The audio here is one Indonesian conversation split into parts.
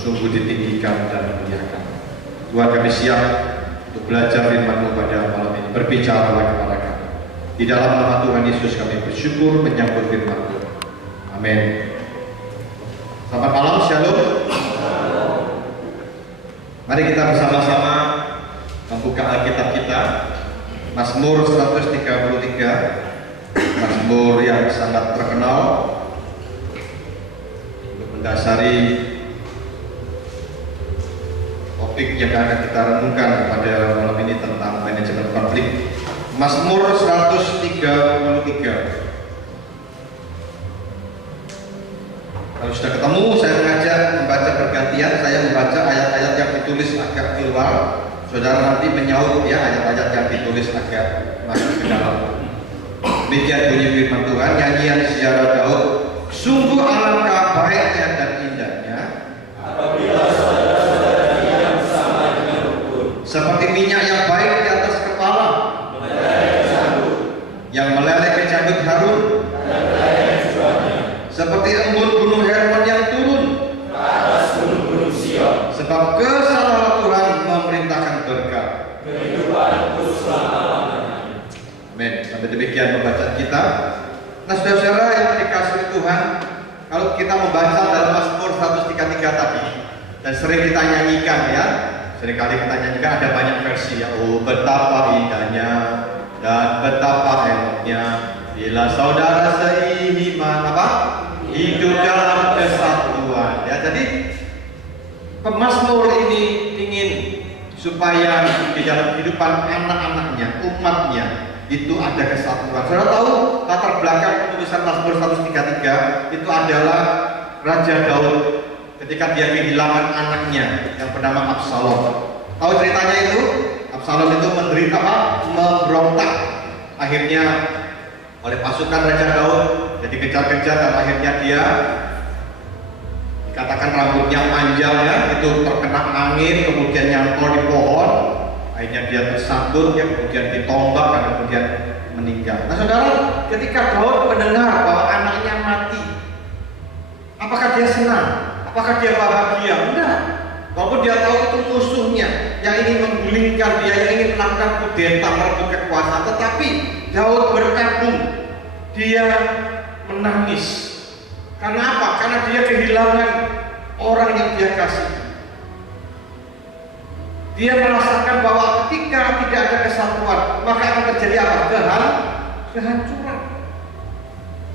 sungguh ditinggikan dan dimuliakan. Tuhan, kami siap untuk belajar firman-Mu pada malam ini, berbicara kepada kami. Di dalam nama Tuhan Yesus kami bersyukur menyambut firman-Mu. Amin. Selamat malam, Shalom. Mari kita bersama-sama membuka Alkitab kita, Mazmur 133, Mazmur yang sangat terkenal untuk mendasari topik yang akan kita renungkan pada malam ini tentang manajemen konflik. Mazmur 133. Kalau sudah ketemu, saya mengajak membaca bergantian. Saya membaca ayat-ayat yang ditulis agak keluar. Saudara nanti menyaut ya ayat-ayat yang ditulis agak masuk ke dalam. Demikian bunyi firman Tuhan, nyanyian sejarah Daud. Sungguh alangkah baiknya dan indahnya apabila saudara-saudara yang bersama dengan rukun, seperti minyak yang baik di atas kepala, meleleh ke canduk, yang meleleh ke canduk Harun, dan meleleh juanya, seperti embun gunung Hermon yang turun ke atas gunung-gunung Sion. Sebab keselamatan Tuhan memerintahkan berkat. Kehidupan untuk selama-lamanya. Amin. Sampai demikian pembacaan kita. Nah, saudara-saudara yang dikasihi Tuhan, kalau kita membaca dalam Mazmur 133 tadi, dan sering kita nyanyikan ya, seringkali kita nyanyikan, ada banyak versi ya. Oh, betapa indahnya dan betapa eloknya bila saudara seiman hidup dalam kesatuan. Ya, jadi pemazmur ini ingin supaya di dalam kehidupan anak-anaknya, umatnya itu ada kesatuan. Saudara tahu latar belakang penulisan Mazmur 133 itu adalah Raja Daud ketika dia kehilangan anaknya yang bernama Absalom. Tahu ceritanya itu? Absalom itu menderita memberontak. Akhirnya oleh pasukan Raja Daud jadi kejar-kejar dan akhirnya dia dikatakan rambutnya panjang ya, itu terkena angin, kemudian nyantol di pohon, akhirnya dia tersandur, ya, kemudian ditombak dan kemudian meninggal. Nah, saudara, ketika Daud mendengar bahwa anaknya mati, apakah dia senang? Apakah dia bahagia? Enggak. Walaupun dia tahu itu musuhnya yang ingin menggulingkan dia, yang ingin melakukan kudeta merebut kekuasaan, tetapi Daud berkabung, dia menangis. Karena apa? Karena dia kehilangan orang yang dia kasih. Dia merasakan bahwa ketika tidak ada kesatuan, maka akan terjadi apa? Kehancuran.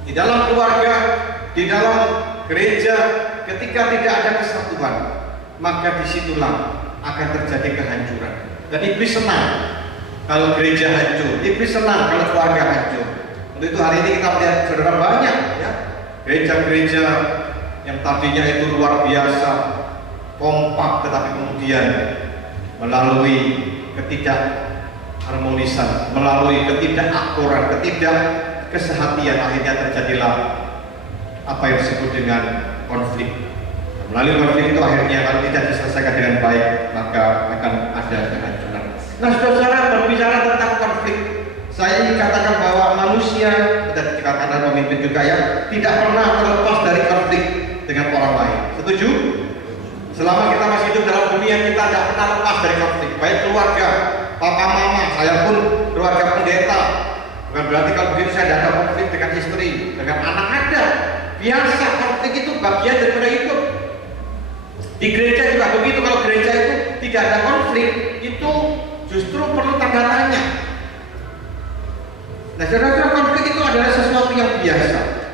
Di dalam keluarga, di dalam gereja, ketika tidak ada kesatuan, maka disitulah akan terjadi kehancuran. Dan iblis senang kalau gereja hancur, iblis senang kalau keluarga hancur. Untuk itu hari ini kita melihat saudara banyak ya, gereja-gereja yang tadinya itu luar biasa kompak, tetapi kemudian melalui ketidakharmonisan, melalui ketidakakuran, ketidakkesehatian, akhirnya terjadilah apa yang disebut dengan konflik. Melalui konflik itu akhirnya kalau tidak diselesaikan dengan baik, maka akan ada kehancuran. Nah, saudara, berbicara tentang konflik, saya ingin katakan bahwa manusia, dan dikatakan pemimpin juga ya, tidak pernah terlepas dari konflik dengan orang lain. Setuju? Selama kita masih hidup dalam dunia, kita tidak pernah lepas dari konflik. Baik keluarga, papa mama, saya pun keluarga pendeta. Bukan berarti kalau begitu saya tidak ada konflik dengan istri, dengan anak ada. Biasa, konflik itu bagian daripada hidup. Di gereja juga begitu. Kalau gereja itu tidak ada konflik, itu justru perlu tanda tanya. Nah, saudara, konflik itu adalah sesuatu yang biasa.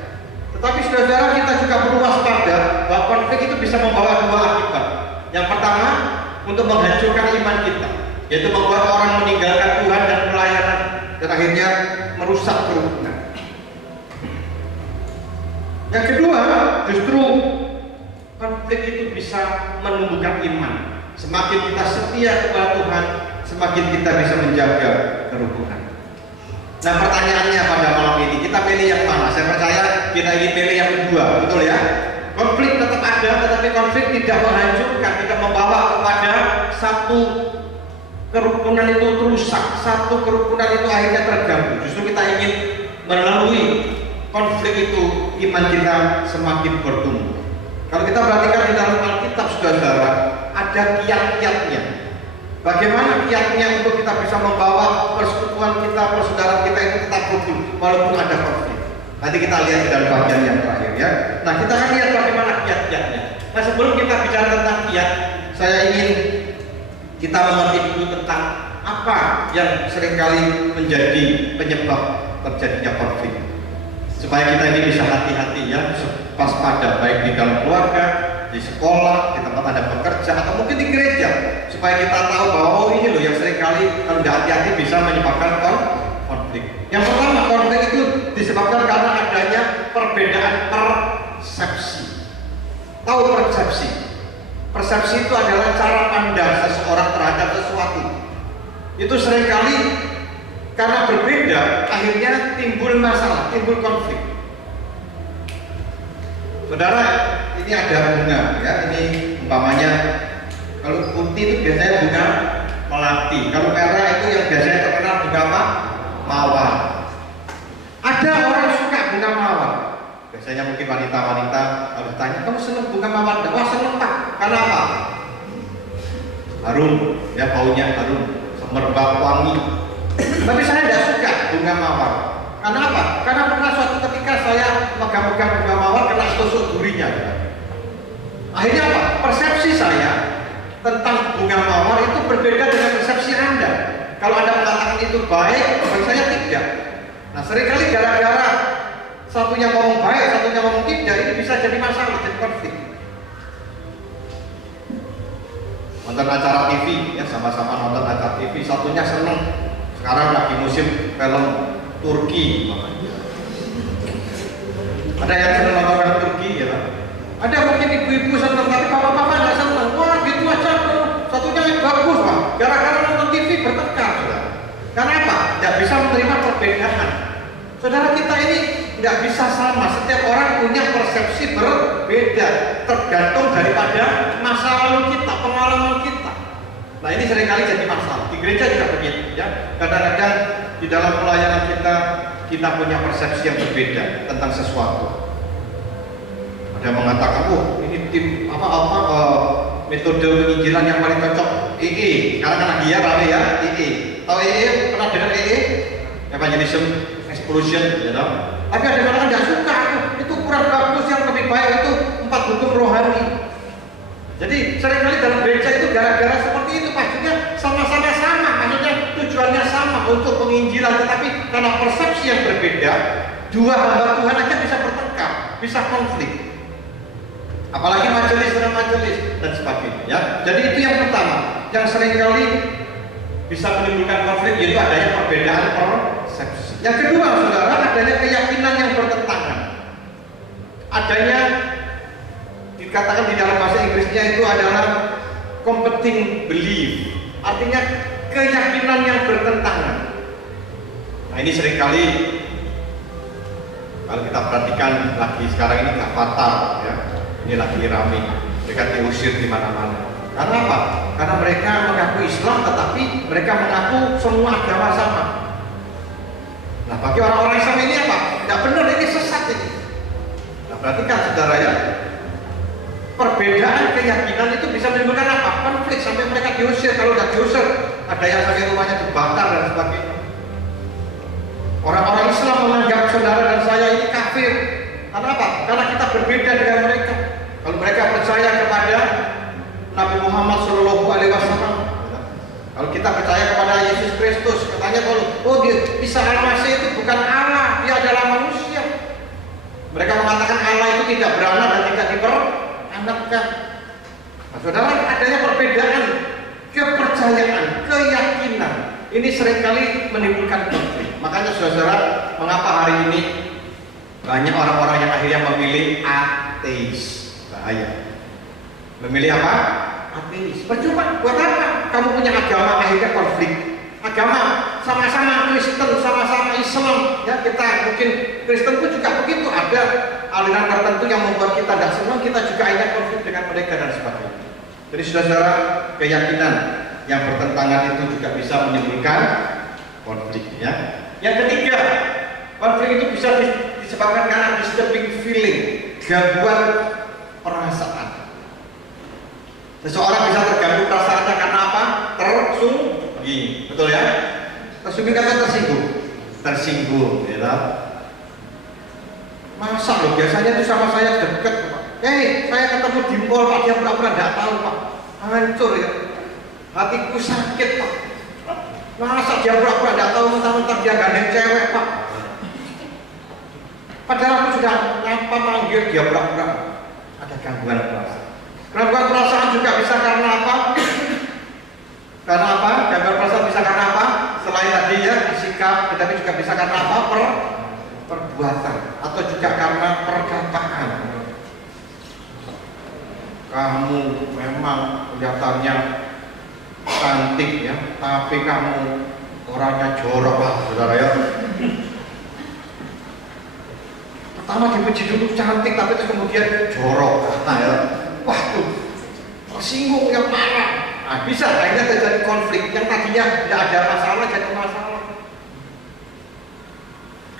Tetapi saudara, kita juga perlu waspada bahwa konflik itu bisa membawa dua akibat. Yang pertama, untuk menghancurkan iman kita, yaitu membuat orang meninggalkan Tuhan dan pelayanan, dan akhirnya merusak kerukunan. Yang kedua, justru konflik itu bisa menumbuhkan iman. Semakin kita setia kepada Tuhan, semakin kita bisa menjaga kerukunan. Nah, pertanyaannya pada malam ini, kita pilih yang mana? Saya percaya kita ingin pilih yang kedua, betul ya? Konflik tetap ada, tetapi konflik tidak menghancurkan, tidak membawa kepada satu kerukunan itu rusak, satu kerukunan itu akhirnya terganggu. Justru kita ingin melalui konflik itu iman kita semakin bertumbuh. Kalau kita perhatikan di dalam Alkitab, saudara, Bagaimana kiatnya untuk kita bisa membawa persekutuan kita, persaudaraan kita itu tetap rukun walaupun ada konflik. Nanti kita lihat di dalam bagian yang terakhir ya. Nah, kita akan lihat bagaimana kiat-kiatnya. Nah, sebelum kita bicara tentang kiat, saya ingin kita mengerti dulu tentang apa yang seringkali menjadi penyebab terjadinya konflik. Supaya kita ini bisa hati-hati ya, waspada baik di dalam keluarga, di sekolah, di tempat Anda bekerja, atau mungkin di gereja, supaya kita tahu bahwa oh ini loh yang seringkali kalau tidak hati-hati bisa menyebabkan konflik. Yang pertama, konflik itu disebabkan karena adanya perbedaan persepsi. Tahu persepsi? Persepsi itu adalah cara pandang seseorang terhadap sesuatu. Itu seringkali karena berbeda, akhirnya timbul masalah, timbul konflik. Saudara, ini ada bunga ya, ini umpamanya kalau putih itu biasanya bunga melati, kalau merah itu yang biasanya terkenal bunga apa? Mawar. Ada orang suka bunga mawar. Biasanya mungkin wanita-wanita harus tanya, kamu senang bunga mawar? Wah, senang Pak. Karena apa? Harum, ya baunya harum, semerbak wangi. Tapi saya tidak suka bunga mawar. Karena apa? Karena pernah suatu ketika saya megang-megang bunga mawar kena tusuk durinya. Akhirnya apa? Persepsi saya tentang bunga mawar itu berbeda dengan persepsi Anda. Kalau Anda mengatakan itu baik, bagi saya tidak. Nah, seringkali gara-gara satunya ngomong baik, satunya ngomong tidak, ini bisa jadi masalah, jadi konflik. Nonton acara TV, ya sama-sama nonton acara TV, satunya seneng. Sekarang lagi musim film Turki, ada yang seneng nonton film Turki, ya. Ada mungkin ibu-ibu seneng, tapi bapak-bapak nggak seneng. Wah, gitu aja, satunya yang bagus, Pak. Gara-gara nonton TV bertengkar, saudara. Karena apa? Tidak bisa menerima perbedaan. Saudara, kita ini tidak bisa sama. Setiap orang punya persepsi berbeda, tergantung daripada masa lalu kita, pengalaman kita. Nah, ini seringkali jadi masalah. Di gereja juga begitu, ya. Kadang-kadang di dalam pelayanan kita punya persepsi yang berbeda tentang sesuatu. Ada yang mengatakan, oh ini tim metode penginjilan yang paling cocok EE. Sekarang kan lagi ya rame ya EE. Tahu EE? Pernah dengar EE? Evangelism Explosion, ya tahu? Tapi ada yang mengatakan tidak suka, itu kurang bagus, yang lebih baik itu 4 hukum rohani. Jadi seringkali dalam gereja itu gara-gara seperti itu, maksudnya sama-sama sama, maksudnya tujuannya sama untuk penginjilan, tetapi karena persepsi yang berbeda, dua hamba Tuhan aja bisa bertengkar, bisa konflik. Apalagi majelis dengan majelis dan sebagainya. Ya. Jadi itu yang pertama, yang seringkali bisa menimbulkan konflik, yaitu adanya perbedaan persepsi. Yang kedua, saudara, adanya keyakinan yang bertentangan. Adanya dikatakan di dalam bahasa Inggrisnya itu adalah competing belief, artinya keyakinan yang bertentangan. Nah, ini seringkali kalau kita perhatikan lagi sekarang ini nggak fatal, ya. Ini lagi rame, mereka diusir di mana-mana. Karena apa? Karena mereka mengaku Islam, tetapi mereka mengaku semua agama sama. Nah, bagi orang-orang Islam ini apa? Tidak benar, ini sesat ini. Nah, perhatikan saudara ya, perbedaan keyakinan itu bisa menimbulkan apa? Konflik sampai mereka diusir. Kalau tidak diusir, ada yang sampai rumahnya dibakar dan sebagainya. Orang-orang Islam menganggap saudara dan saya ini kafir. Karena apa? Karena kita berbeda dengan mereka. Kalau mereka percaya kepada Nabi Muhammad SAW, kalau kita percaya kepada Yesus Kristus, katanya kalau Isa Al-Masih itu bukan Allah, dia adalah manusia. Mereka mengatakan Allah itu tidak beranak dan tidak diperanakkan. Nah, saudara, adanya perbedaan kepercayaan, keyakinan, ini seringkali menimbulkan konflik. Makanya saudara, mengapa hari ini banyak orang-orang yang akhirnya memilih ateis? Bahaya. Memilih apa? Ateis. Percuma, buat apa? Kamu punya agama, akhirnya konflik. Agama sama-sama Kristen, sama-sama Islam. Ya, kita mungkin Kristen pun juga begitu. Ada aliran tertentu yang membuat kita tidak senang, kita juga akhirnya konflik dengan mereka dan sebagainya. Jadi saudara, keyakinan yang bertentangan itu juga bisa menimbulkan konflik. Ya. Yang ketiga, konflik itu bisa disebabkan karena disturbing feeling, gangguan perasaan. Seseorang bisa terganggu perasaannya karena apa? betul ya? Tersubing kata tersinggung, ya. Masa loh, biasanya itu sama saya deket, Pak. Saya ketemu di mall, Pak, dia pura-pura nggak tahu, Pak. Hancur ya, hatiku sakit, Pak. Masa dia pura-pura nggak tahu, mentang-mentang dia gandeng cewek, Pak. Padahal aku sudah nyapa manggil, dia pura-pura ada gangguan perasaan. Gangguan perasaan juga bisa karena apa? Karena apa? Gangguan perasaan bisa karena apa? Selain tadi ya sikap, tetapi juga bisa karena apa? Perbuatan atau juga karena perkataan. Kamu memang kelihatannya cantik ya, tapi kamu orangnya jorok lah, saudara ya. Pertama dipuji dulu cantik, tapi terus kemudian jorok, nah ya. Waduh, tersinggung yang marah. Nah, bisa akhirnya terjadi konflik yang tadinya tidak ada masalah jadi masalah.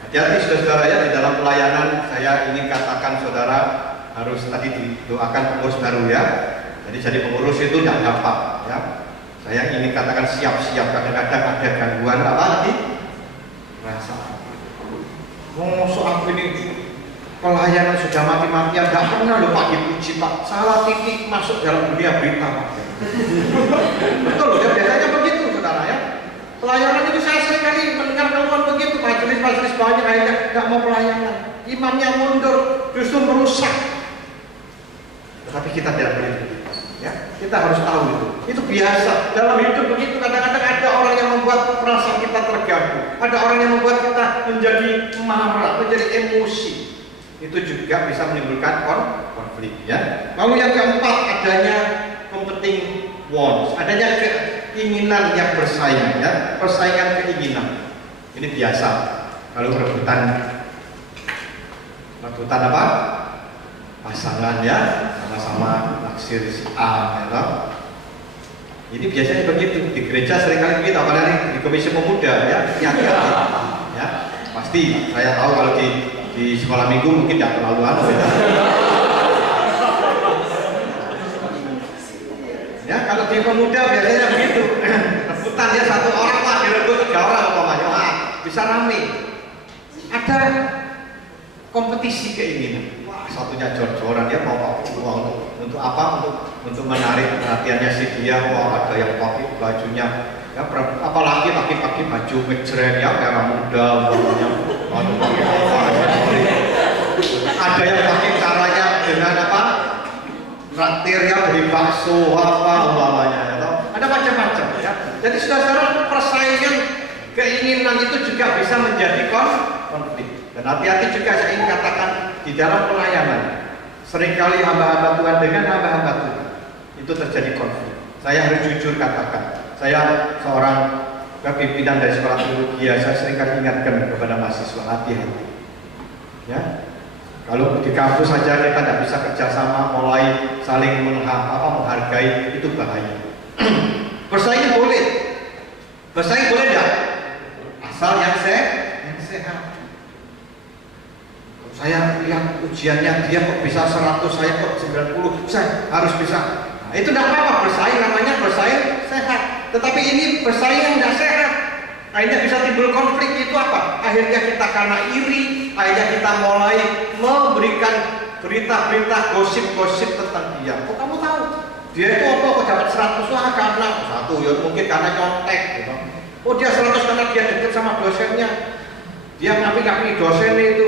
Hati-hati saudara ya, di dalam pelayanan saya ingin katakan saudara harus tadi didoakan pengurus baru ya. Jadi pengurus itu tidak gampang ya. Saya ingin katakan siap-siap, kadang-kadang ada gangguan apa tadi? Perasaan. Mosok aku ini pelayanan sudah mati-matian, tidak pernah loh Pak dipuji Pak. Salah titik masuk dalam dunia berita Pak. Betul loh, ya biasanya begitu saudara ya. Pelayanan itu saya sering kali mendengar keluhan begitu, majelis-majelis banyak akhirnya nggak mau pelayanan, imamnya mundur, justru merusak. Tetapi kita tidak boleh begitu, ya. Kita harus tahu itu biasa dalam hidup begitu. Kadang-kadang ada orang yang membuat perasaan kita terganggu, ada orang yang membuat kita menjadi marah, menjadi emosi. Itu juga bisa menimbulkan konflik, ya. Lalu yang keempat adanya competing wants, adanya keinginan yang bersaing, ya, persaingan keinginan. Ini biasa kalau rebutan apa? Pasangan ya, sama-sama naksir si A, ya. Ini biasanya begitu di gereja seringkali begitu, apalagi di komisi pemuda ya, hati-hati, ya. Pasti saya tahu kalau di sekolah minggu mungkin tidak terlalu anu ya. Ya, kalau di pemuda biasanya begitu. Rebutan ya, satu orang lah direbut 3 orang umpamanya. Wah, bisa rame. Ada kompetisi keinginan. Wah, satunya jor-joran dia mau pakai uang untuk apa? Untuk menarik perhatiannya si dia. Wah, ada yang pakai bajunya ya, apalagi pakai baju ngejreng ya, merah muda umpamanya. Ada yang pakai caranya dengan apa? Traktirnya beli bakso apa umpamanya, ya, ada macam-macam ya. Jadi saudara, persaingan keinginan itu juga bisa menjadi konflik. Dan hati-hati juga saya ingin katakan di dalam pelayanan, seringkali hamba-hamba Tuhan dengan hamba-hamba Tuhan itu terjadi konflik. Saya harus jujur katakan, saya seorang pimpinan dari sekolah teologi, saya seringkali ingatkan kepada mahasiswa hati-hati. Ya. Kalau di kampus saja kita tidak bisa kerjasama, mulai saling menghargai, itu bahaya. Bersaing boleh tidak? Asal yang sehat. Saya lihat ujiannya dia kok bisa 100, saya kok 90, saya harus bisa. Nah, itu tidak apa-apa, bersaing namanya bersaing sehat. Tetapi ini bersaing yang tidak sehat. Akhirnya bisa timbul konflik, itu apa? Akhirnya kita karena iri, akhirnya kita mulai memberikan berita-berita gosip-gosip tentang dia. Kok kamu tahu? Dia itu apa? Kok dapat 100? Wah, karena satu ya mungkin karena nyontek gitu. Oh, dia 100 karena dia dekat sama dosennya. Dia ngapi-ngapi dosen itu.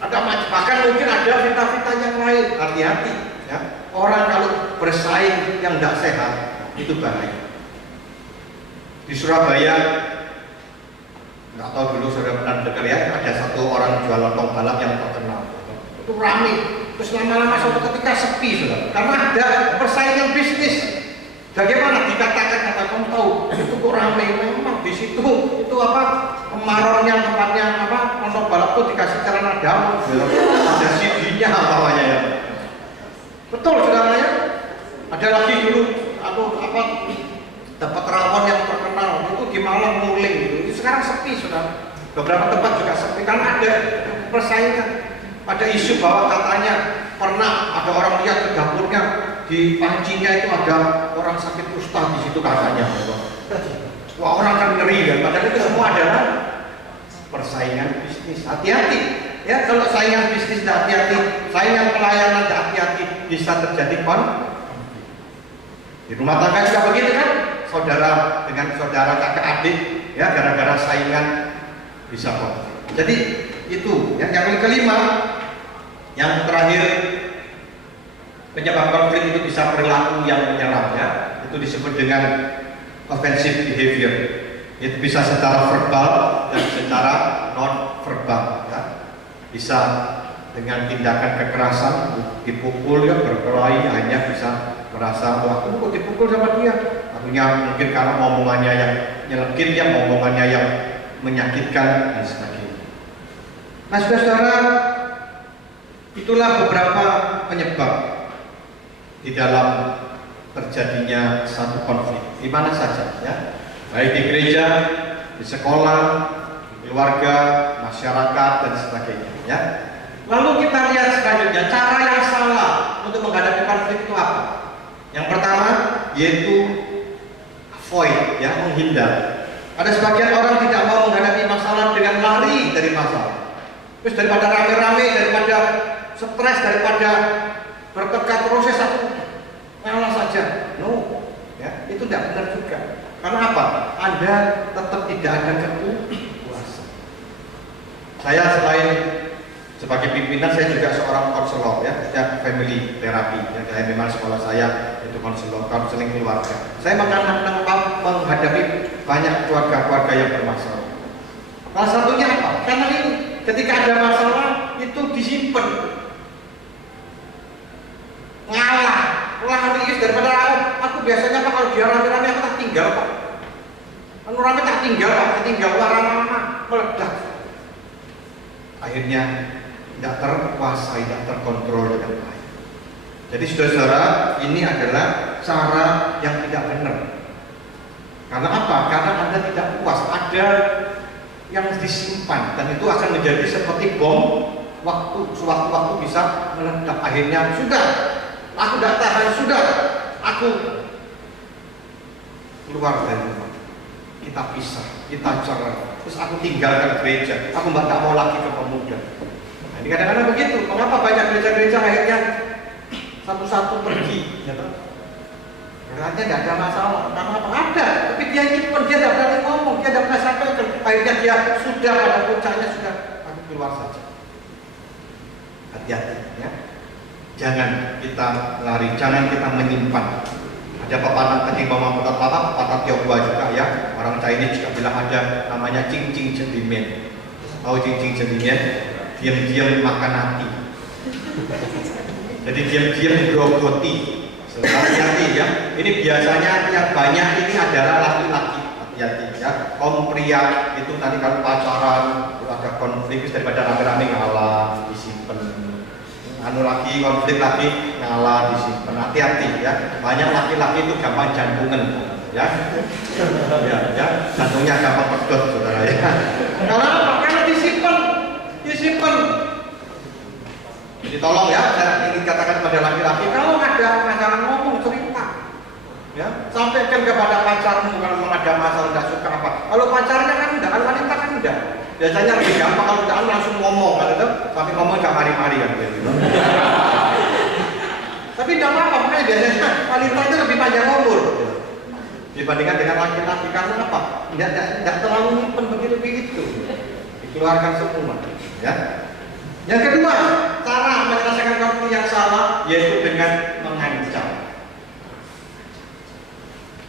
Ada bahkan mungkin ada fitnah-fitnah yang lain. Hati-hati ya. Orang kalau bersaing yang tidak sehat itu bahaya. Di Surabaya, nggak tahu dulu sudah pernah dengar ya, ada satu orang jual lontong balap yang terkenal. Itu rame, terus lama-lama suatu ketika sepi sudah, karena ada persaingan bisnis. Bagaimana dikatakan, kata kamu tahu itu kok rame? Memang di situ itu apa? Kemaronnya tempatnya apa? Lontong balap itu dikasih celana dalam, ada CD-nya apanya ya. Betul saudara ya. Ada lagi dulu apa? Dapat rawon yang terkenal itu di Malang Muling gitu. Itu sekarang sepi sudah. Beberapa tempat juga sepi karena ada persaingan. Ada isu bahwa katanya pernah ada orang lihat ke dapurnya, di pancinya itu ada orang sakit kusta di situ katanya. Wah, orang akan ngeri kan, padahal itu semua adalah persaingan bisnis. Hati-hati ya, kalau saingan bisnis tidak hati-hati, saingan pelayanan tidak hati-hati, bisa terjadi konflik. Di rumah tangga juga begitu kan, saudara dengan saudara, kakak adik ya, gara-gara saingan bisa konflik. Jadi itu yang kelima, yang terakhir, penyebab konflik itu bisa perilaku yang menyerang ya, itu disebut dengan offensive behavior. Itu bisa secara verbal dan secara non verbal ya. Bisa dengan tindakan kekerasan, dipukul ya, berkelahi, hanya bisa merasa wah aku kok dipukul sama dia. Artinya mungkin karena omongannya yang nyelekit ya, omongannya yang menyakitkan dan sebagainya. Nah, saudara, itulah beberapa penyebab di dalam terjadinya satu konflik di mana saja ya, baik di gereja, di sekolah, di keluarga, masyarakat dan sebagainya ya. Lalu kita lihat selanjutnya cara yang salah untuk menghadapi konflik itu apa? Yang pertama yaitu avoid ya, menghindar. Ada sebagian orang tidak mau menghadapi masalah dengan lari dari masalah. Terus daripada rame-rame, daripada stres, daripada bertekad proses aku ngalah saja. No, ya, itu tidak benar juga. Karena apa? Anda tetap tidak ada kepuasan. Saya selain sebagai pimpinan, saya juga seorang konselor ya, setiap family terapi. Ya, saya memang sekolah saya itu konselor, konseling keluarga. Saya menghadapi banyak keluarga-keluarga yang bermasalah. Salah satunya apa? Karena ini ketika ada masalah itu disimpan, ngalah, lari daripada aku biasanya Pak, kalau dia rame-rame aku tak tinggal Pak. Anu rame tak tinggal Pak, tinggal lama-lama meledak. Akhirnya tidak terkuasai, tidak terkontrol dengan baik. Jadi saudara-saudara, ini adalah cara yang tidak benar. Karena apa? Karena Anda tidak puas, ada yang disimpan dan itu akan menjadi seperti bom, sewaktu-waktu bisa meledak. Akhirnya sudah, aku tidak tahan, sudah, aku keluar dari rumah, kita pisah, kita cerai, terus aku tinggalkan gereja, aku tidak mau lagi ke pemuda. Nah, ini kadang-kadang begitu. Kenapa banyak gereja-gereja akhirnya satu-satu pergi? Ya, berarti tidak ada masalah. Karena apa? Ada, tapi dia nyimpen, dia tidak berani ngomong, dia tidak pernah sampaikan. Akhirnya dia sudah pada puncaknya, sudah aku keluar saja. Hati-hati ya. Jangan kita lari, jangan kita menyimpan. Ada pepatah tadi Mama pepatah Tionghoa juga ya. Orang Chinese juga bilang ada namanya cing-cing jedimen. Tahu cing-cing jedimen? Diam-diam makan hati. Jadi diam-diam grogoti. Hati-hati ya. Ini biasanya yang banyak ini adalah laki-laki. Hati-hati ya. Kaum pria itu nanti kalau pacaran ada konflik daripada rame-rame ngalah, disimpan. Anu lagi konflik lagi ngalah, disimpan. Hati-hati ya. Banyak laki-laki itu gampang jantungan ya. Ya, jantungnya gampang pedot saudara ya. Karena apa? Karena disimpan. Jadi tolong ya, saya ingin katakan kepada laki-laki, kalau ada masalah ngomong cerita, ya, sampaikan kepada pacarmu kalau ada masalah tidak suka apa. Kalau pacarnya kan enggak, kalau wanita kan enggak. Biasanya lebih gampang kalau tidak langsung ngomong, kan itu, tapi ngomong gak mari-mari kan. Gitu. Tapi tidak apa-apa, makanya biasanya wanita itu lebih panjang umur dibandingkan dengan laki-laki. Karena apa? Tidak terlalu nyimpen begitu-begitu, dikeluarkan semua, ya. Yang kedua, cara menyelesaikan konflik yang salah yaitu dengan mengancam.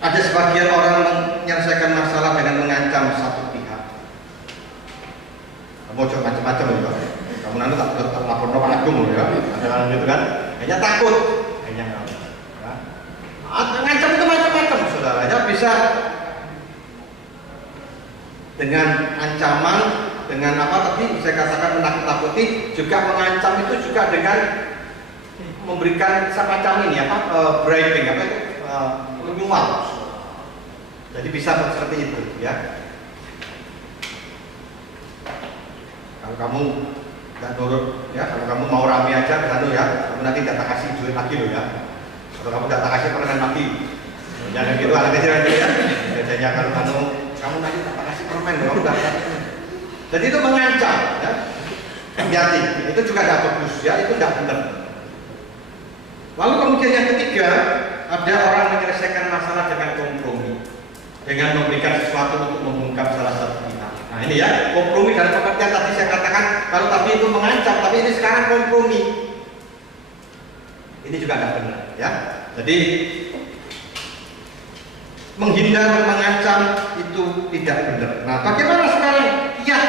Ada sebagian orang menyelesaikan masalah dengan mengancam satu pihak. Kamu coba macam-macam ya. Kamu nanti tak lapor nomor agung ya. Ada gitu kan? Hanya takut, hanya ngalah. Ya. Mengancam itu macam-macam, saudara. Ya, bisa dengan ancaman, dengan apa tadi saya katakan menakut-nakuti, juga mengancam itu juga dengan memberikan semacam ini apa bribing apa itu menyuap. Jadi bisa seperti itu ya. Kalau kamu nggak nurut ya, kalau kamu mau rame aja lalu ya, kamu nanti tak kasih duit lagi loh ya. Kalau kamu tak kasih permen lagi, jangan gitu anak kecil aja ya. ya kalau kamu nanti tak kasih permen, kamu nggak kasih. Jadi itu mengancam, ya. Hati-hati, itu juga tidak bagus, ya, itu tidak benar. Lalu kemudian yang ketiga, ada orang menyelesaikan masalah dengan kompromi, dengan memberikan sesuatu untuk membungkam salah satu pihak. Nah ini ya, kompromi dalam pengertian tadi saya katakan, kalau tadi itu mengancam, tapi ini sekarang kompromi. Ini juga tidak benar, ya. Jadi menghindar, mengancam itu tidak benar. Nah, bagaimana sekarang kiat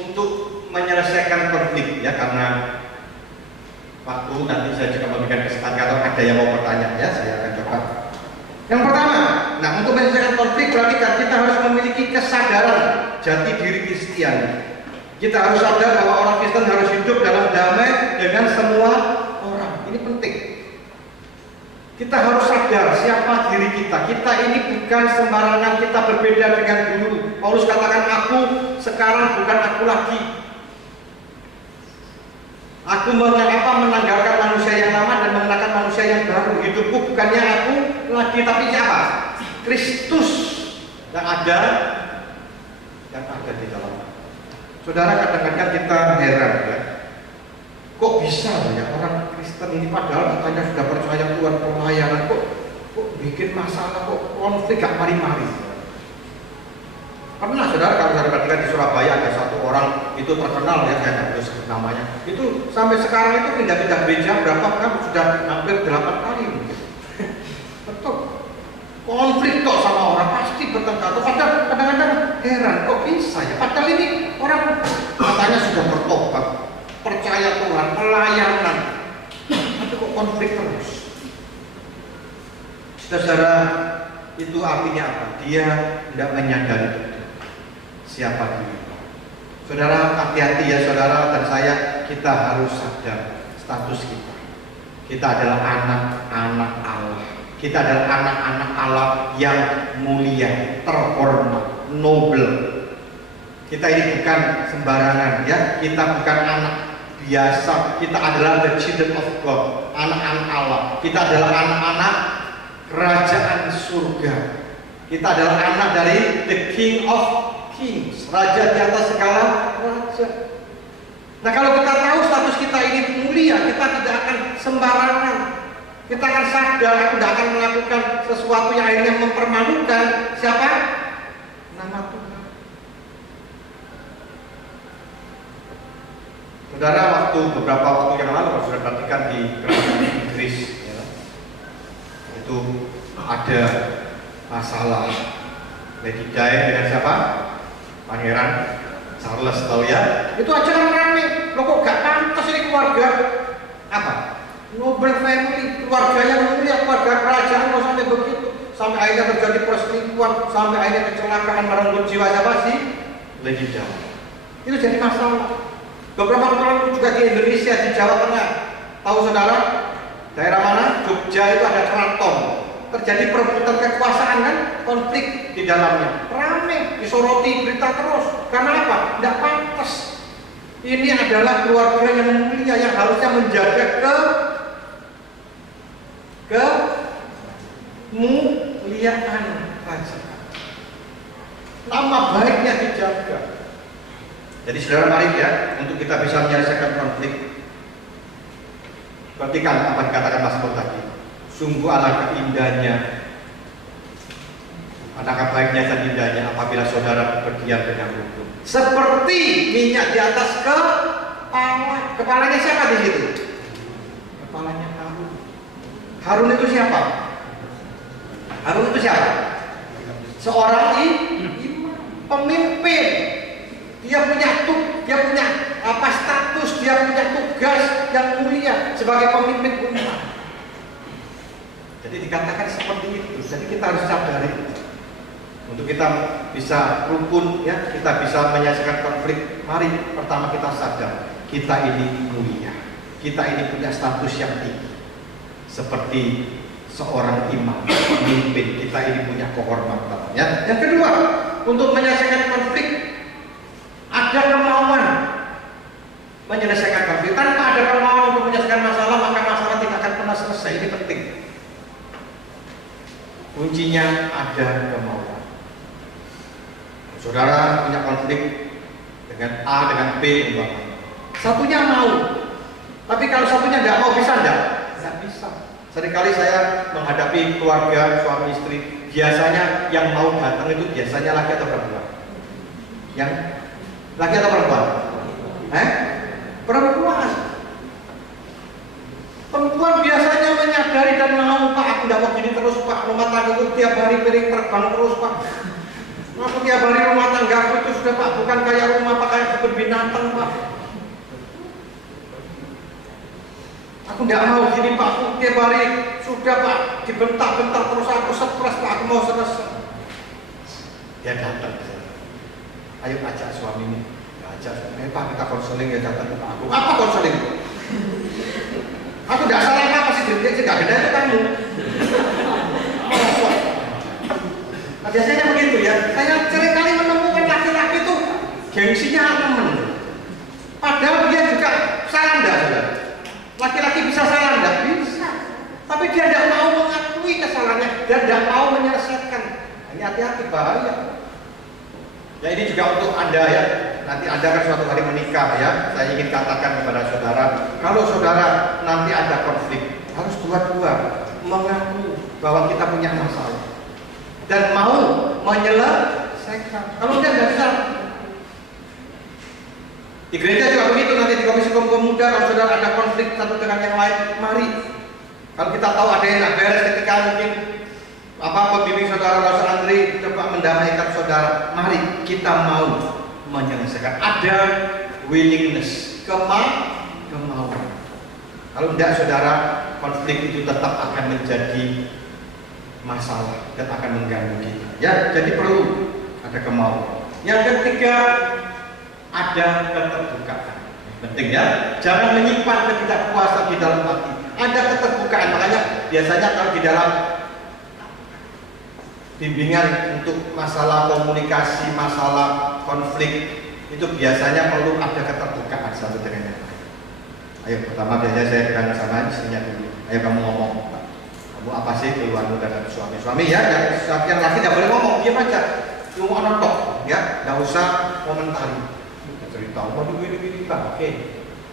untuk menyelesaikan konflik, ya, karena waktu nanti saya juga memberikan kesempatan kalau ada yang mau bertanya, ya, saya akan coba. Yang pertama, nah, untuk menyelesaikan konflik berarti kita harus memiliki kesadaran jati diri Kristen. Kita harus sadar bahwa orang Kristen harus hidup dalam damai dengan semua orang. Ini penting. Kita harus sadar siapa diri kita. Kita ini bukan sembarangan, kita berbeda dengan dulu. Paulus katakan, aku sekarang bukan aku lagi. Aku menanggalkan manusia yang lama dan mengenakan manusia yang baru. Hidupku bukannya aku lagi, tapi siapa? Kristus yang ada di dalam. Saudara, kadang-kadang kita heran, ya. Kok bisa ya orang Kristen ini padahal katanya sudah percaya Tuhan, pelayanan, kok bikin masalah, kok konflik gak mari-mari. Pernah saudara, kalau saya perhatikan di Surabaya ada satu orang itu terkenal, ya, saya tidak sebut namanya. Itu sampai sekarang itu pindah-pindah gereja berapa kali, sudah hampir 8 kali mungkin. Betul. Konflik kok sama orang pasti bertengkar. Padahal kadang-kadang heran kok bisa ya. Padahal ini orang katanya sudah bertobat, percaya Tuhan, pelayanan, tapi kok konflik terus. Saudara, itu artinya apa? Dia tidak menyadari siapa diri. Saudara, hati-hati ya saudara dan saya, kita harus sadar status kita. Kita adalah anak-anak Allah. Kita adalah anak-anak Allah yang mulia, terhormat, noble. Kita ini bukan sembarangan, ya. Kita bukan anak biasa. Kita adalah the children of God, anak-anak Allah. Kita adalah anak-anak kerajaan surga. Kita adalah anak dari the King of Kings, raja di atas segala raja. Nah, kalau kita tahu status kita ini mulia, kita tidak akan sembarangan. Kita akan sadar, aku tidak akan melakukan sesuatu yang akhirnya mempermalukan siapa? Nama Tuhan. Saudara, beberapa waktu yang lalu, sudah perhatikan di kerajaan Inggris, ya, itu ada masalah Lady Di dengan siapa? Pangeran Charles, tahu ya? Itu aja kan rame. Loh, kok gak pantas ini keluarga apa? Noble family, keluarga yang mulia, keluarga kerajaan kok sampai begitu, sampai akhirnya terjadi perselingkuhan, sampai akhirnya kecelakaan merenggut jiwa siapa sih? Lady Di. Itu jadi masalah. Beberapa tahun lalu juga di Indonesia, di Jawa Tengah, tahu saudara? Daerah mana? Jogja itu ada keraton. Terjadi perebutan kekuasaan kan, konflik di dalamnya, rame, disoroti berita terus. Karena apa? Tidak pantas. Ini adalah keluarga yang mulia yang harusnya menjaga kemuliaan kerajaan. Nama baiknya dijaga. Jadi saudara, mari ya, untuk kita bisa menyelesaikan konflik, perhatikan apa dikatakan Mas Pur tadi. Sungguh alangkah indahnya, alangkah baiknya dan indahnya apabila saudara berdiam dengan rukun. Seperti minyak di atas kepala. Kepalanya siapa di situ? Kepalanya Harun. Harun itu siapa? Harun itu siapa? Seorang imam, pemimpin. Dia punya status, dia punya tugas yang mulia sebagai pemimpin umat. Jadi dikatakan seperti itu. Jadi kita harus sadari untuk kita bisa rukun, ya, kita bisa menyelesaikan konflik. Mari pertama kita sadar kita ini mulia, kita ini punya status yang tinggi seperti seorang imam, pemimpin. Kita ini punya kehormatan, ya. Yang kedua, untuk menyelesaikan konflik ada kemauan menyelesaikan konflik. Tanpa ada kemauan untuk menyelesaikan masalah, maka masalah tidak akan pernah selesai. Ini penting. Kuncinya ada kemauan. Saudara punya konflik dengan A dengan B, satunya mau, tapi kalau satunya nggak mau, bisa nggak? Nggak bisa. Seringkali saya menghadapi keluarga suami istri, biasanya yang mau datang itu biasanya laki atau perempuan? Yang laki atau perempuan? Perempuan. Perempuan biasanya menyadari dan mau, Pak, aku nggak mau gini terus, Pak. Rumah tangga itu tiap hari piring terbang terus, Pak. Aku tiap hari rumah tangga aku itu sudah, Pak, bukan kayak rumah, Pak, kayak kebun binatang, Pak. Aku nggak mau gini, Pak. Aku tiap hari sudah, Pak, dibentak-bentak terus, aku stres, Pak. Aku mau selesai. Dia datang. Ayo ajak suami ini. Ajak suami, Pak, kita konseling, ya datang ke aku. Apa konseling? Aku tidak salah apa sih, dia tidak beda itu kamu. Nah, biasanya begitu ya. Saya seringkali menemukan laki-laki itu gengsinya temen. Padahal dia juga salah enggak, saudara? Laki-laki bisa salah enggak? Bisa. Tapi dia tidak mau mengakui kesalahannya dan tidak mau menyelesaikan. Ini hati-hati, bahaya. Ya, ini juga untuk Anda ya. Nanti Anda kan suatu hari menikah ya. Saya ingin katakan kepada saudara, kalau saudara nanti ada konflik, harus dua-dua mengaku bahwa kita punya masalah dan mau menyelesaikan. Kalau tidak bisa. Di gereja juga begitu, nanti di komisi pemuda, kalau saudara ada konflik satu dengan yang lain, mari. Kalau kita tahu ada yang tidak beres ketika mungkin pembimbing saudara Rasa Andri coba mendamaikan saudara, mari kita mau menyelesaikan. Ada willingness, kemauan. Kalau tidak, saudara, konflik itu tetap akan menjadi masalah dan akan mengganggu kita. Ya, jadi perlu ada kemauan. Yang ketiga, ada keterbukaan. Penting ya, jangan menyimpan ketidakpuasan di dalam hati. Ada keterbukaan, makanya biasanya kalau di dalam bimbingan untuk masalah komunikasi, masalah konflik, itu biasanya perlu ada keterbukaan satu dengan yang lain. Ayo, pertama biasanya saya dengan sama istrinya dulu. Ayo kamu ngomong, kamu apa sih keluarmu dengan suami ya? Yang laki tidak boleh ngomong, diam aja, cuma nonton, ya, nggak usah komentari. Cerita, waduh gini, Pak. Oke,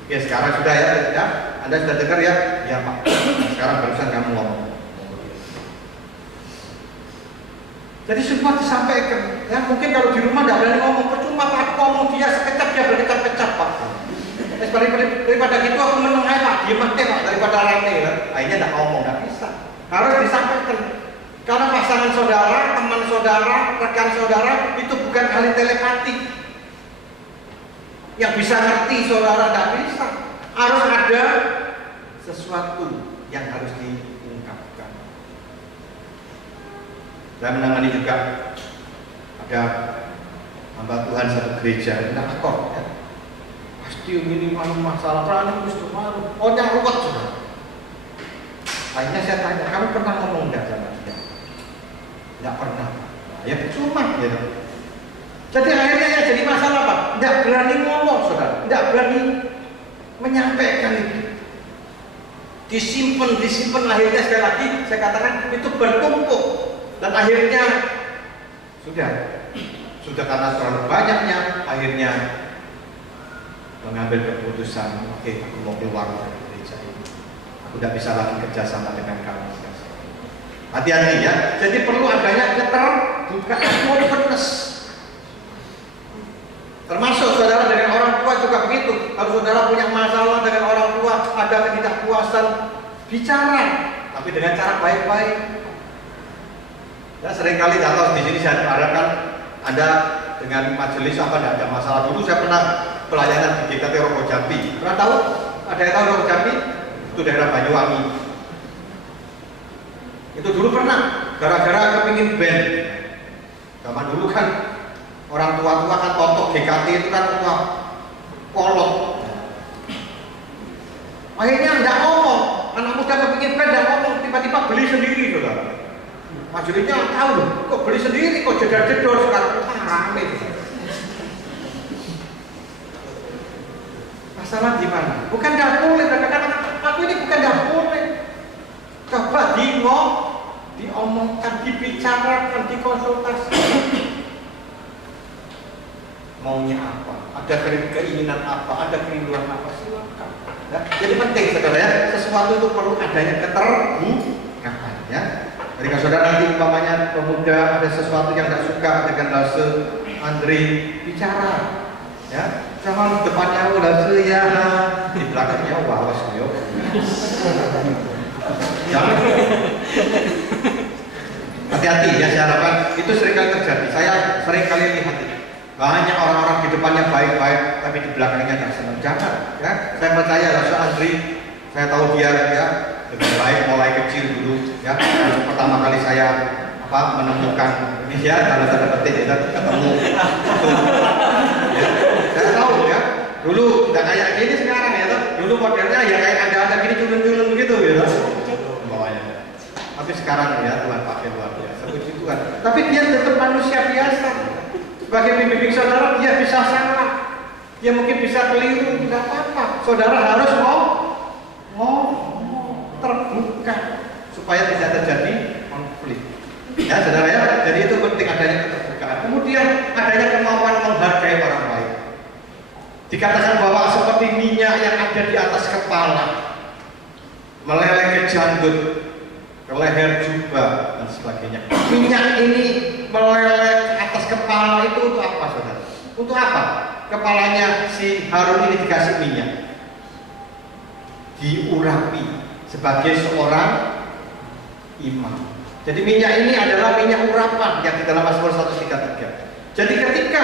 sekarang sudah ya, Anda sudah dengar ya? Ya, Pak. Sekarang barusan kamu ngomong. Jadi semua disampaikan. Ya, mungkin kalau di rumah tidak berani ngomong, percuma, Pak. Aku ngomong dia sekejap, dia berkecap-kecap, Pak. Daripada gitu aku menengahi, Pak. Diam aja, Pak, daripada rame ya. Akhirnya tidak ngomong, tidak bisa. Harus disampaikan. Karena pasangan saudara, teman saudara, rekan saudara itu bukan ahli telepati. Yang bisa ngerti saudara tidak bisa. Harus ada sesuatu yang harus diungkapkan. Saya menangani juga ada hamba Tuhan satu gereja, tidak akor ya. Pasti ini masalah peranan Kristus malu. Oh, yang ruwet sudah. Akhirnya saya tanya, kamu pernah ngomong enggak sama dia? Tidak pernah. Nah, ya percuma gitu. Jadi akhirnya yang jadi masalah Pak, tidak berani ngomong saudara, tidak berani menyampaikan itu. Disimpan, akhirnya sekali lagi saya katakan itu bertumpuk dan akhirnya sudah karena terlalu banyaknya, akhirnya mengambil keputusan, oke, aku mau keluar dari gereja ini. Aku tidak bisa lagi kerjasama dengan kamu. Hati-hati ya. Jadi perlu adanya keterbukaan, openness. Termasuk saudara dengan orang tua juga begitu. Kalau saudara punya masalah dengan orang tua, ada ketidakpuasan, bicara, tapi dengan cara baik-baik. Ya, seringkali jatuh di sini saya harapkan Anda dengan majelis apa tidak ada masalah. Dulu saya pernah pelayanan di GKT Rogo Jambi. Pernah tahu? Ada yang tahu Rogo Jambi? Itu daerah Banyuwangi. Itu dulu pernah gara-gara kepingin band. Zaman dulu kan orang tua-tua kan totok GKT itu kan tua kolot. Akhirnya enggak ngomong, anak muda kepingin band enggak ngomong, tiba-tiba beli sendiri saudara. Majelisnya tahu loh, kok beli sendiri, kok jedar-jedor sekarang rame. Masalah gimana? Bukan enggak boleh, kadang-kadang aku ini bukan enggak boleh. Coba diomongkan, dibicarakan, dikonsultasi. maunya apa, ada keinginan apa, ada kerinduan apa, silakan. Ya, jadi penting saudara ya, sesuatu itu perlu adanya keterbukaan ya. Jadi kalau saudara nanti umpamanya pemuda ada sesuatu yang tidak suka dengan bahasa Andri, bicara ya, jangan depannya bahasa ya, di belakangnya wah awas yo. Jangan. Hati-hati ya, saya harapkan itu seringkali terjadi. Saya seringkali lihat itu. Banyak orang-orang di depannya baik-baik, tapi di belakangnya tidak senang. Jangan, ya. Saya percaya Rasul Andri, saya tahu dia ya lebih baik mulai kecil dulu. Ya, pertama kali saya menemukan ini ya, kalau tanda petik ya ketemu. Ya, saya tahu ya. Dulu tidak kayak gini sekarang ya, dulu modelnya ya kayak ada gini culun-culun begitu ya. Bawahnya. Tapi sekarang ya Tuhan pakai luar biasa, puji Tuhan. Tapi dia tetap manusia biasa. Sebagai pembimbing saudara, dia bisa salah, dia mungkin bisa keliru, tidak apa-apa. Saudara harus mau terbuka supaya tidak terjadi konflik. Ya, saudara ya. Jadi itu penting adanya keterbukaan. Kemudian adanya kemampuan menghargai orang lain. Dikatakan bahwa seperti minyak yang ada di atas kepala, meleleh ke janggut, ke leher jubah dan sebagainya. Minyak ini meleleh atas kepala itu untuk apa, saudara? Untuk apa? Kepalanya si Harun ini dikasih minyak, diurapi sebagai seorang imam. Jadi minyak ini adalah minyak urapan yang di dalam Mazmur 133. Jadi ketika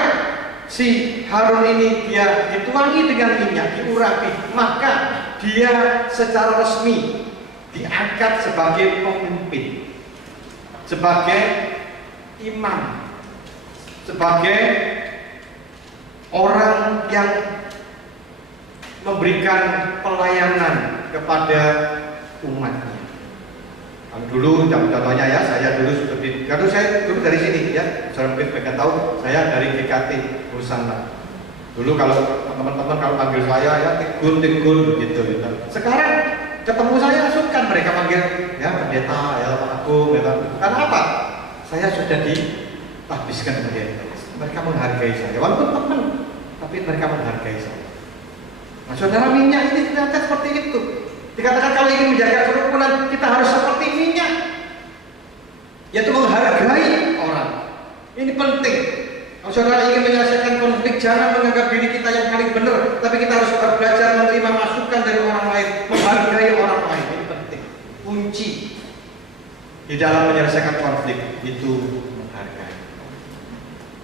si Harun ini dia dituangi dengan minyak, diurapi, maka dia secara resmi diangkat sebagai pemimpin, sebagai imam, sebagai orang yang memberikan pelayanan kepada umatnya. Kalau dulu contohnya ya, saya dulu seperti, karena saya dulu dari sini ya, saya mungkin mereka tahu, saya dari GKT Nusantara. Dulu kalau teman-teman kalau panggil saya ya Tigun begitu gitu. Sekarang ketemu saya sungkan mereka panggil ya pendeta ya Pak Agung ya. Karena apa? Saya sudah ditahbiskan pendeta. Mereka menghargai saya, walaupun teman, tapi mereka menghargai saya. Nah, saudara, minyak ini ternyata seperti itu. Dikatakan kalau ingin menjaga kerukunan, kita harus seperti minyak, yaitu menghargai orang. Ini penting. Kalau saudara ingin menyelesaikan konflik, jangan menganggap diri kita yang paling benar, tapi kita harus belajar menerima masukan dari orang lain, menghargai orang lain. Ini penting. Kunci di dalam menyelesaikan konflik itu menghargai.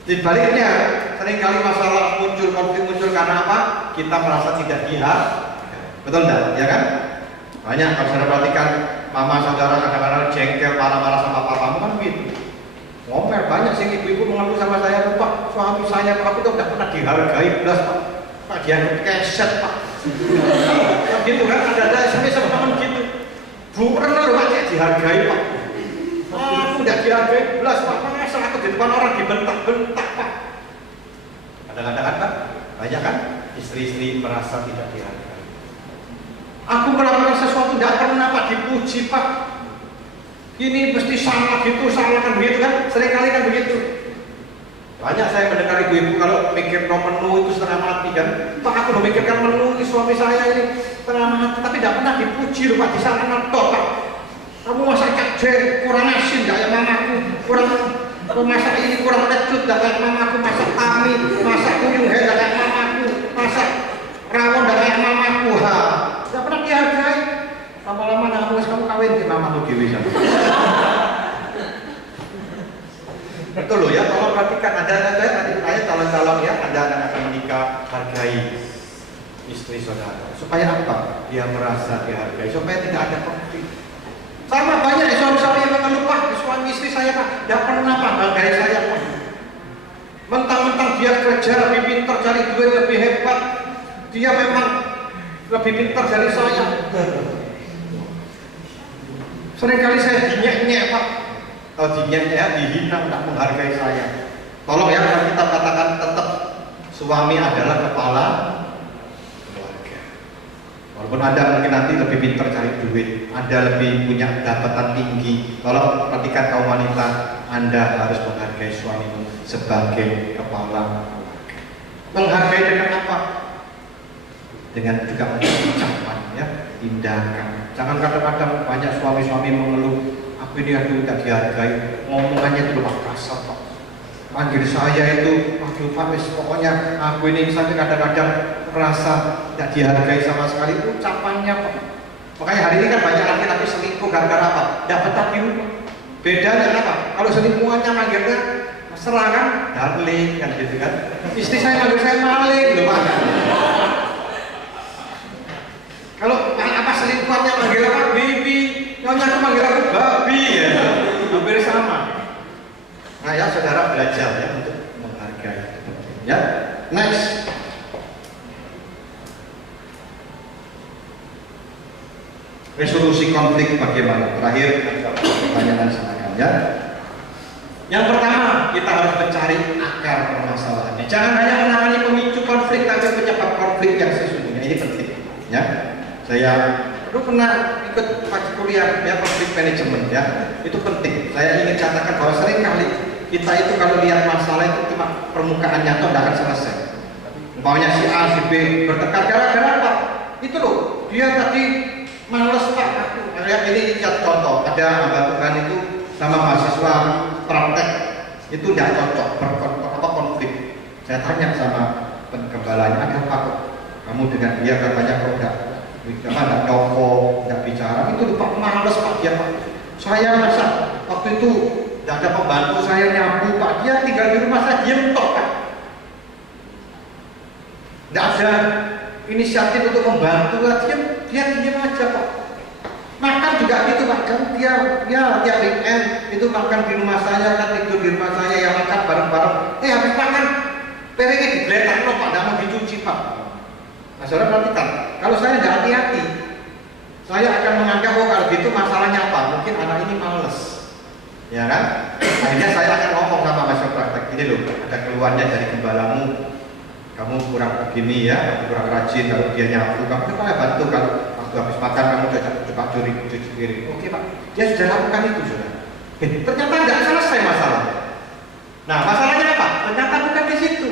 Di baliknya, seringkali masalah konflik muncul karena apa? Kita merasa tidak dihargai. Betul enggak? Ya kan? Banyak kalau saudara perhatikan, mama saudara kadang-kadang jengkel, marah-marah sama papamu kan gitu. Ngomel, banyak sih ibu-ibu mengeluh sama saya, Pak, suami saya, Pak, itu tidak pernah dihargai, belas Pak. Pak, dia keset Pak. Kan gitu kan, ada sampai sama teman gitu. Bu, pernah loh Pak, dia dihargai Pak. Aku tidak dihargai, belas Pak, masa aku di depan orang dibentak-bentak Pak. Kadang-kadang kan Pak, banyak kan istri-istri merasa tidak dihargai. Aku melakukan sesuatu tidak pernah Pak dipuji Pak. Ini mesti salah gitu, salah kan begitu kan? Seringkali kan begitu. Banyak saya mendengar ibu-ibu kalau mikir menu itu setengah mati kan. Pak, aku memikirkan menu suami saya ini setengah mati, tapi tidak pernah dipuji loh Pak, di sana mentok Pak. Kamu masak cabai kurang asin, tidak kayak mamaku, kurang masak ini kurang lecut, tidak kayak mamaku, masak tami, masak kuyung, tidak kayak mamaku, masak rawon, tidak kayak mamaku. Tidak pernah dihargai. Lama-lama kamu kawin di mamaku dewi sama. Betul loh ya, tolong perhatikan, ada calon-calon ya, ada anak akan menikah, hargai istri saudara. Supaya apa? Dia merasa dihargai, supaya tidak ada konflik. Sama banyak suami-suami yang mengeluh, Pak, suami istri saya Pak, tidak pernah Pak hargai saya Pak. Mentang-mentang dia kerja lebih pintar, cari duit lebih hebat, dia memang lebih pintar dari saya. Seringkali saya dinyek-nyek Pak, atau dinyek ya, dihina, tidak menghargai saya. Tolong ya, kita katakan tetap suami adalah kepala keluarga. Walaupun Anda mungkin nanti lebih pintar cari duit, Anda lebih punya jabatan tinggi, tolong perhatikan kaum wanita, Anda harus menghargai suamimu sebagai kepala keluarga. Menghargai dengan apa? Dengan juga ucapan, ya, tindakan. Jangan kadang-kadang banyak suami-suami mengeluh, aku ini aduh tak dihargai, ngomongannya itu lupa kasar Pak. Panggil saya itu, aduh Pak, pokoknya aku ini sampai kadang-kadang merasa tidak dihargai sama sekali. Ucapannya Pak. Makanya hari ini kan banyak laki-laki selingkuh gara-gara apa? Dapat tak di rumah. Bedanya apa? Kalau selingkuhannya manggilnya mesra kan, darling kan gitu kan. Istri saya manggil saya maling, loh Pak. Kalau apa selingkuhannya manggil apa? Baby, nyonya aku manggil aku babi ya. Hampir sama. Nah ya saudara belajar ya untuk menghargai. Ya, next. Resolusi konflik bagaimana? Terakhir pertanyaan silakan ya. Yang pertama, kita harus mencari akar permasalahannya. Jangan hanya menangani pemicu konflik, tapi penyebab konflik yang sesungguhnya. Ini penting ya. Saya dulu pernah ikut kuliah ya konflik manajemen ya. Itu penting. Saya ingin katakan bahwa sering kali kita itu kalau lihat masalah itu cuma permukaannya atau tidak akan selesai. Umpamanya si A, si B bertengkar gara-gara apa? Itu loh, dia tadi males Pak aku. Kayak ini contoh, ada hamba Tuhan itu sama mahasiswa praktek itu tidak cocok, konflik. Saya tanya sama penggembalanya, ada apa kok? Kamu dengan dia katanya kok tidak nyokok, tidak bicara. Itu lupa males Pak dia Pak. Saya masa waktu itu tidak ada pembantu saya nyapu Pak. Dia tinggal di rumah saya diem tok Pak. Tidak ada inisiatif untuk membantu dia diam aja Pak. Makan juga gitu Pak, kan dia tiap weekend itu makan di rumah saya, kan tidur di rumah saya, ya makan bareng-bareng. Habis makan piringnya digeletak loh Pak, tidak mau dicuci Pak. Nah saudara perhatikan, kalau saya tidak hati-hati, saya akan menganggap kalau gitu masalahnya apa? Mungkin anak ini males, ya kan? Akhirnya saya akan ngomong sama mahasiswa praktek, ini loh, ada keluarnya dari gembalamu. Kamu kurang begini ya, kurang rajin, kalau dia nyapu, kamu boleh bantu kalau waktu habis makan kamu coba cuci piring. Oke Pak, dia sudah lakukan itu sudah. Ternyata nggak selesai masalahnya. Nah masalahnya apa? Ternyata bukan di situ.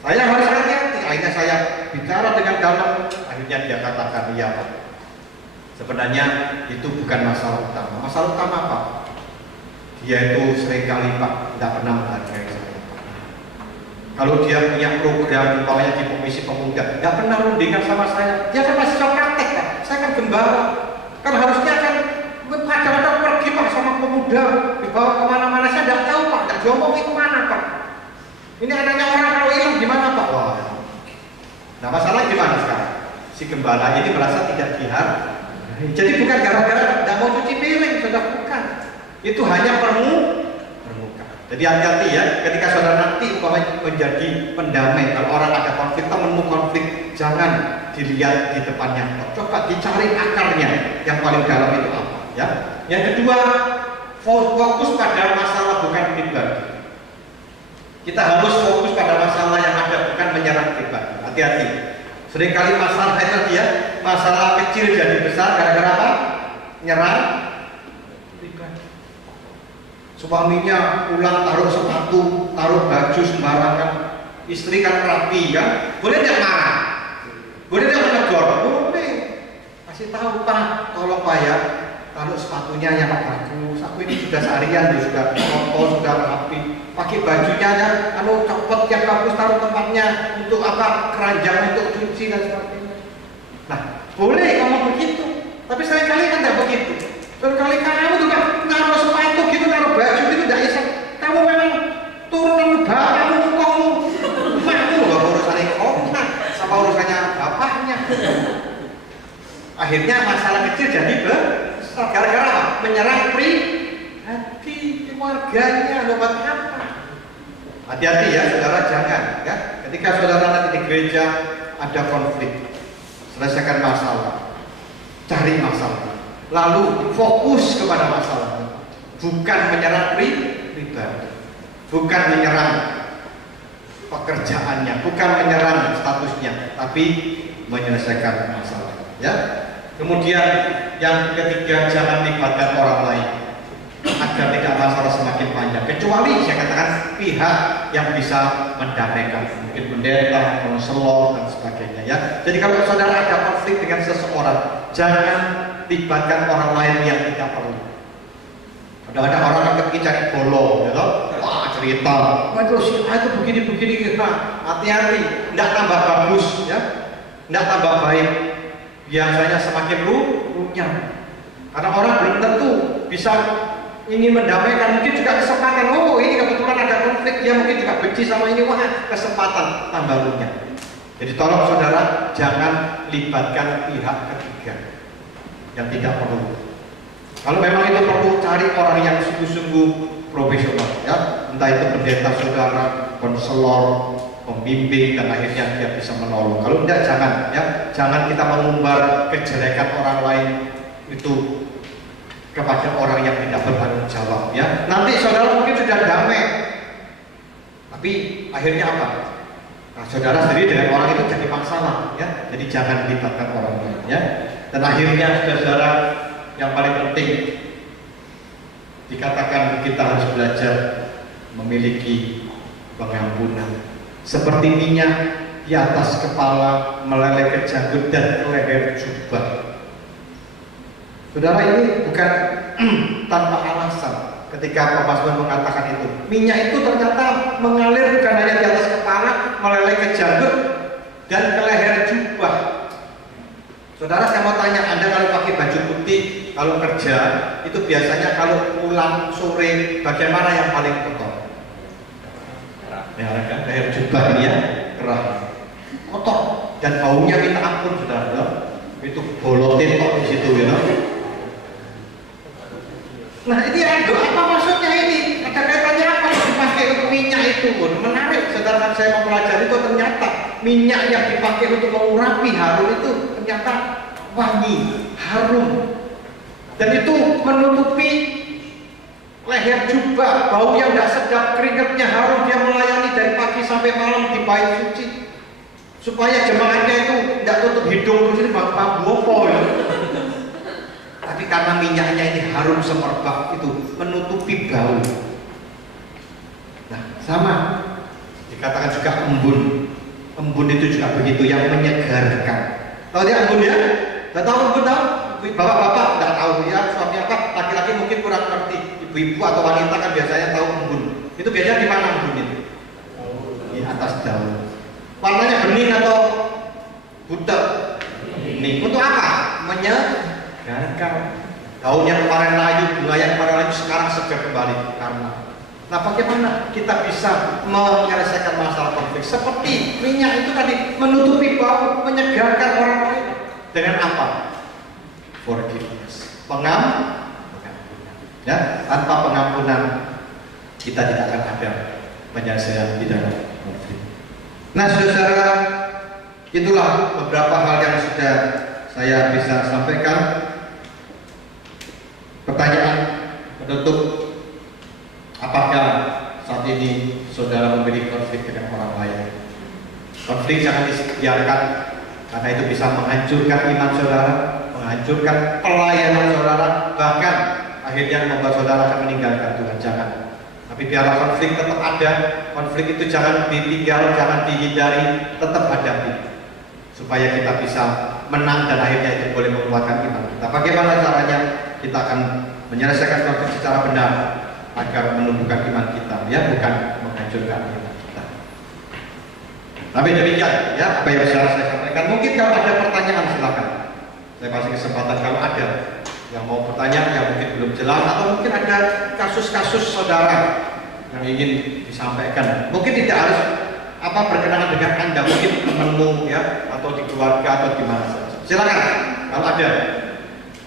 Saya harus hati-hati. Akhirnya saya bicara dengan dalam, akhirnya dia katakan iya Pak. Sebenarnya itu bukan masalah utama. Masalah utama apa? Dia itu seringkali Pak tidak pernah menghargai saya. Kalau dia punya program, umpamanya di komisi pemuda, nggak pernah rundingan sama saya. Dia kan masih praktek Pak, saya kan gembala. Kan harusnya kan kadang-kadang pergi Pak sama pemuda, dibawa kemana-mana, saya nggak tahu Pak, nggak diomongin kemana Pak. Ini adanya orang kalau hilang gimana Pak? Wah. Nah masalah gimana sekarang? Si gembala ini merasa tidak dihargai. Jadi bukan gara-gara nggak mau cuci piring, sudah bukan. Itu hanya permukaan. Jadi hati-hati ya, ketika saudara nanti umpamanya menjadi pendamai, kalau orang ada konflik, temenmu konflik, jangan dilihat di depannya, coba dicari akarnya, yang paling dalam itu apa ya. Yang kedua, fokus pada masalah bukan pribadi. Kita harus fokus pada masalah yang ada, bukan menyerang pribadi. Hati-hati, seringkali masalah itu ya, masalah kecil jadi besar gara-gara apa? Nyerang pribadi. Suaminya pulang taruh sepatu, taruh baju sembarangan. Istri kan rapi kan, boleh tidak marah? Boleh tidak menegur? Boleh. Kasih tahu Pak, tolong Pak ya, taruh sepatunya yang bagus. Aku ini sudah seharian, sudah kotor, sudah rapi. Pakai bajunya ya, kalau copot yang bagus, taruh tempatnya untuk apa? Keranjang untuk cuci dan sebagainya. Nah, boleh ngomong begitu. Tapi seringkali kan tidak begitu. Seringkali kamu juga naruh sepatu gitu, naruh baju gitu, tidak bisa. Kamu memang turun bapakmu, kamu makmu gak urusannya kamu, sama urusannya bapaknya. Akhirnya masalah kecil jadi besar. Gara-gara apa? Menyerang pribadi keluarganya, buat apa? Hati-hati ya, saudara, jangan ya. Ketika saudara nanti di gereja ada konflik, selesaikan masalah, cari masalah. Lalu fokus kepada masalah, bukan menyerang pribadi, bukan menyerang pekerjaannya, bukan menyerang statusnya, tapi menyelesaikan masalah. Ya. Kemudian yang ketiga, jangan libatkan orang lain agar tidak masalah semakin panjang. semuanya, kecuali saya katakan pihak yang bisa mendamaikan, mungkin pendeta, konselor dan sebagainya ya. Jadi kalau saudara ada konflik dengan seseorang, jangan libatkan orang lain yang tidak perlu. Ada orang yang pergi cari bolong, gitu. Wah cerita, waduh si A itu begini-begini, hati-hati, tidak tambah bagus ya, tidak tambah baik, biasanya semakin runyam. Karena orang belum tentu bisa ingin mendamaikan, mungkin juga kesempatan. Oh ini kebetulan ada konflik, dia mungkin juga benci sama ini, wah kesempatan tambah runyam. Jadi tolong saudara jangan libatkan pihak ketiga yang tidak perlu. Kalau memang itu perlu, cari orang yang sungguh-sungguh profesional ya, entah itu pendeta saudara, konselor, pembimbing, dan akhirnya dia bisa menolong. Kalau tidak jangan ya, jangan kita mengumbar kejelekan orang lain itu kepada orang yang tidak bertanggung jawab ya. Nanti saudara mungkin sudah damai, tapi akhirnya apa? Nah, saudara sendiri dengan orang itu jadi masalah ya. Jadi jangan libatkan orang lain ya. Dan akhirnya saudara, yang paling penting dikatakan kita harus belajar memiliki pengampunan. Seperti minyak di atas kepala meleleh ke janggut dan ke leher jubah. Saudara, ini bukan tanpa alasan ketika Pak Pasman mengatakan itu. Minyak itu ternyata mengalir bukan hanya di atas kepala, meleleh ke janggut dan ke leher jubah. Saudara, saya mau tanya, Anda kalau pakai baju putih, kalau kerja, itu biasanya kalau pulang sore, bagaimana yang paling kotor? Ya kan, leher jubah ini ya, kerah, kotor, dan baunya minta ampun, saudara. Itu bolotin kok di situ ya. Nah ini ada apa maksudnya ini? Ada kaitannya apa yang dipakai untuk minyak itu? Menarik, saudara, saya mempelajari itu ternyata minyak yang dipakai untuk mengurapi harum itu ternyata wangi, harum, dan itu menutupi leher jubah, bau yang tidak sedap, keringatnya harum, dia melayani dari pagi sampai malam di bait suci, supaya jemaatnya itu tidak tutup hidung terus ini bambu apa ya. Tapi karena minyaknya ini harum semerbak itu menutupi bau. Nah sama dikatakan juga embun. Embun itu juga begitu, yang menyegarkan. Tahu dia embun ya? Tidak tahu embun tahu? Bapak-bapak tidak tahu ya, suami apa? Laki-laki mungkin kurang ngerti. Ibu-ibu atau wanita kan biasanya tahu embun. Itu biasanya di mana embun itu? Di atas daun. Warnanya bening atau butek? Bening. Untuk apa? Menyegarkan. Daun yang kemarin layu, bunga yang kemarin layu sekarang segar kembali karena. Nah, bagaimana kita bisa menyelesaikan masalah konflik? Seperti minyak itu tadi, menutupi bau, menyegarkan orang lain. Dengan apa? Forgiveness. Pengampunan. Ya, tanpa pengampunan kita tidak akan ada penyelesaian di dalam konflik. Nah, saudara, itulah beberapa hal yang sudah saya bisa sampaikan. Pertanyaan penutup, apakah saat ini saudara memiliki konflik dengan orang lain? Konflik jangan dibiarkan, karena itu bisa menghancurkan iman saudara, menghancurkan pelayanan saudara, bahkan akhirnya membuat saudara akan meninggalkan Tuhan. Jangan. Tapi biarlah konflik tetap ada. Konflik itu jangan ditinggal, jangan dihindari, tetap hadapi, supaya kita bisa menang dan akhirnya itu boleh menguatkan iman kita. Bagaimana caranya? Kita akan menyelesaikan konflik secara benar agar menumbuhkan iman kita, ya, bukan menghancurkan iman kita. Tapi demikian, ya, apa yang bisa saya sampaikan. Mungkin kalau ada pertanyaan silakan. Saya kasih kesempatan kalau ada yang mau bertanya, yang mungkin belum jelas, atau mungkin ada kasus-kasus saudara yang ingin disampaikan. Mungkin tidak harus berkenaan dengan Anda, mungkin temanmu, ya, atau di keluarga atau di mana saja. Silakan kalau ada.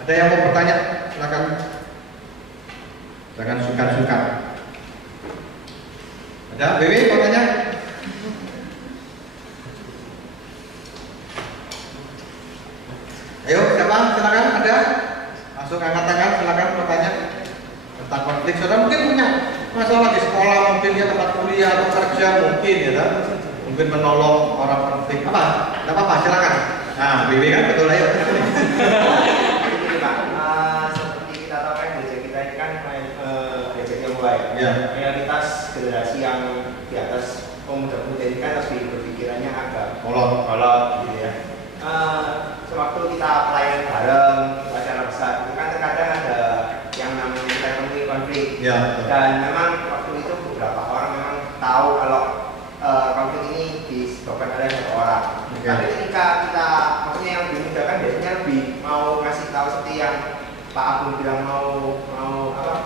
Ada yang mau bertanya, silakan. Jangan sungkan-sungkan. Ada? BW mau tanya? Ayo, siapa? Silakan, ada? Langsung angkat tangan, silakan bertanya tentang konflik. Saudara mungkin punya masalah di sekolah, mungkin ya tempat kuliah atau kerja, mungkin ya, kan? Mungkin menolong orang konflik. Apa? Tidak apa-apa, silakan. Nah, BW kan betul, ayo. Seperti kita tahu kan gereja kita ini kan tua ya. Ya. Realitas generasi yang di atas pemuda-pemuda ini kan lebih berpikirannya agak Kolot. gitu ya. Sewaktu kita pelayanan bareng, acara besar, itu kan terkadang ada yang namanya kita temui konflik. Ya. Dan memang waktu itu beberapa orang memang tahu kalau konflik ini disebabkan oleh satu orang. Okay. Tapi ketika kita, maksudnya yang lebih muda kan biasanya lebih mau ngasih tahu seperti yang Pak Agung bilang mau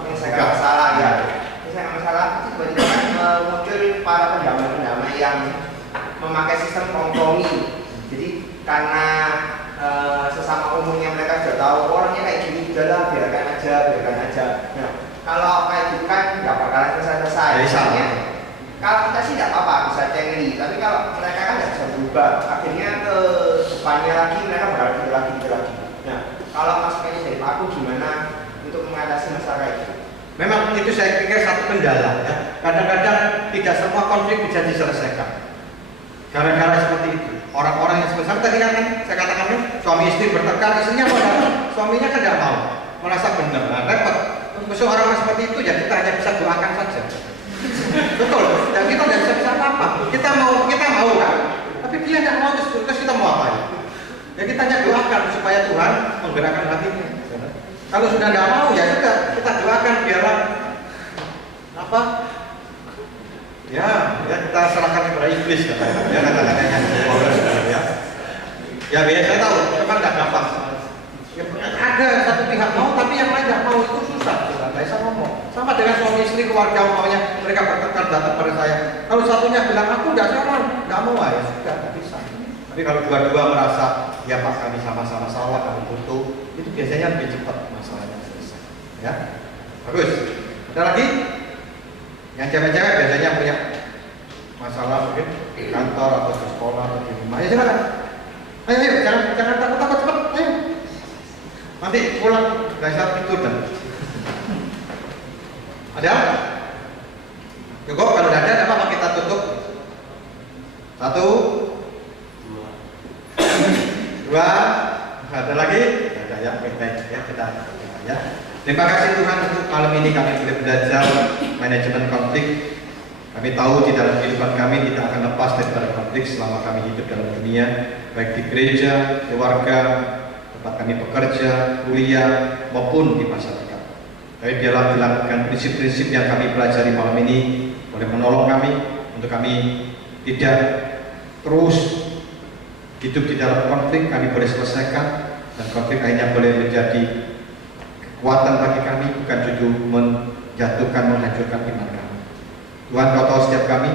menyelesaikan masalah ya. Menyelesaikan masalah itu tiba-tiba kan muncul para pendamai-pendamai yang memakai sistem kompromi. Jadi karena sesama umumnya mereka sudah tahu orangnya kayak gini, udahlah biarkan aja. Nah, kalau kayak gitu kan nggak bakalan selesai. Kalau kita sih tidak apa-apa bisa cengli, tapi kalau mereka kan nggak bisa berubah. Akhirnya ke depannya lagi mereka bakal gitu lagi. Nah, kalau masukannya dari Pak Aku gimana untuk mengatasi masalah itu? Memang itu saya pikir satu kendala ya. Kadang-kadang tidak semua konflik bisa diselesaikan. Gara-gara seperti itu. Orang-orang yang sebesar tadi kan saya katakan kan suami istri bertengkar, istrinya suaminya kan tidak mau, merasa benar. Nah, repot. Musuh orang seperti itu ya kita hanya bisa doakan saja. Betul. Dan kita tidak bisa apa-apa. Kita mau kan, tapi dia tidak mau terus kita mau apa ya? Kita hanya doakan supaya Tuhan menggerakkan hatinya. Kalau sudah tidak mau ya sudah kita doakan biarlah apa? Ya kita serahkan kepada iblis katanya. Ya kata-katanya ya. Ya biasa saya tahu, memang tidak gampang. Ya, ada satu pihak mau tapi yang lain tidak mau, itu susah. Nggak bisa ngomong. Sama dengan suami istri keluarga umpamanya mereka bertengkar datang pada saya. Kalau satunya bilang aku tidak sama, tidak mau ya sudah tidak bisa. Tapi kalau dua-dua merasa ya Pak kami sama-sama salah, kami butuh, itu biasanya lebih cepat masalahnya selesai. Ya, bagus. Ada lagi? Yang cewek-cewek biasanya punya masalah mungkin di kantor atau di sekolah atau di rumah. Ya silakan. Ayo, jangan takut cepat. Ayo. Nanti pulang nggak bisa tidur dan. Ada? Cukup kalau tidak ada apa kita tutup. 1, 2, ada lagi? Ada ya, baik ya kita ya. Terima kasih Tuhan untuk malam ini kami boleh belajar manajemen konflik. Kami tahu di dalam kehidupan kami tidak akan lepas daripada konflik selama kami hidup dalam dunia, baik di gereja, keluarga, tempat kami bekerja, kuliah maupun di masyarakat. Tapi biarlah dilakukan prinsip-prinsip yang kami pelajari malam ini boleh menolong kami untuk kami tidak terus hidup di dalam konflik. Kami boleh selesaikan dan konflik akhirnya boleh menjadi kekuatan bagi kami, bukan justru menjatuhkan, menghancurkan iman kami. Tuhan Kau tahu setiap kami,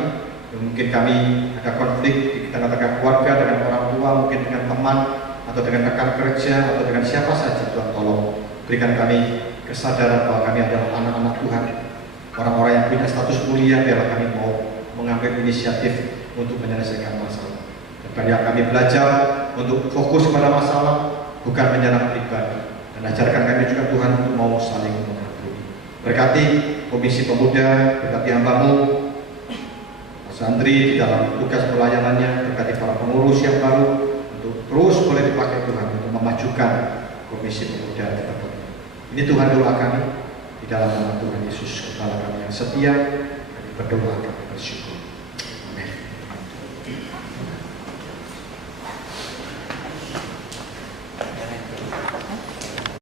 mungkin kami ada konflik di tengah-tengah keluarga dengan orang tua, mungkin dengan teman atau dengan rekan kerja atau dengan siapa saja. Tuhan tolong berikan kami kesadaran bahwa kami adalah anak-anak Tuhan, orang-orang yang punya status mulia. Biarlah kami mau mengambil inisiatif untuk menyelesaikan masalah. Dan biarlah kami belajar untuk fokus pada masalah, bukan menyerang pribadi. Dan ajarkan kami juga Tuhan untuk mau saling mengampuni. Berkati Komisi Pemuda, berkati hamba-Mu Mas Andri di dalam tugas pelayanannya, berkati para pengurus yang baru untuk terus boleh dipakai Tuhan untuk memajukan Komisi Pemuda kita. Ini Tuhan doa kami di dalam nama Tuhan Yesus, Kepala kami yang setia. Kami berdoa, kami bersyukur.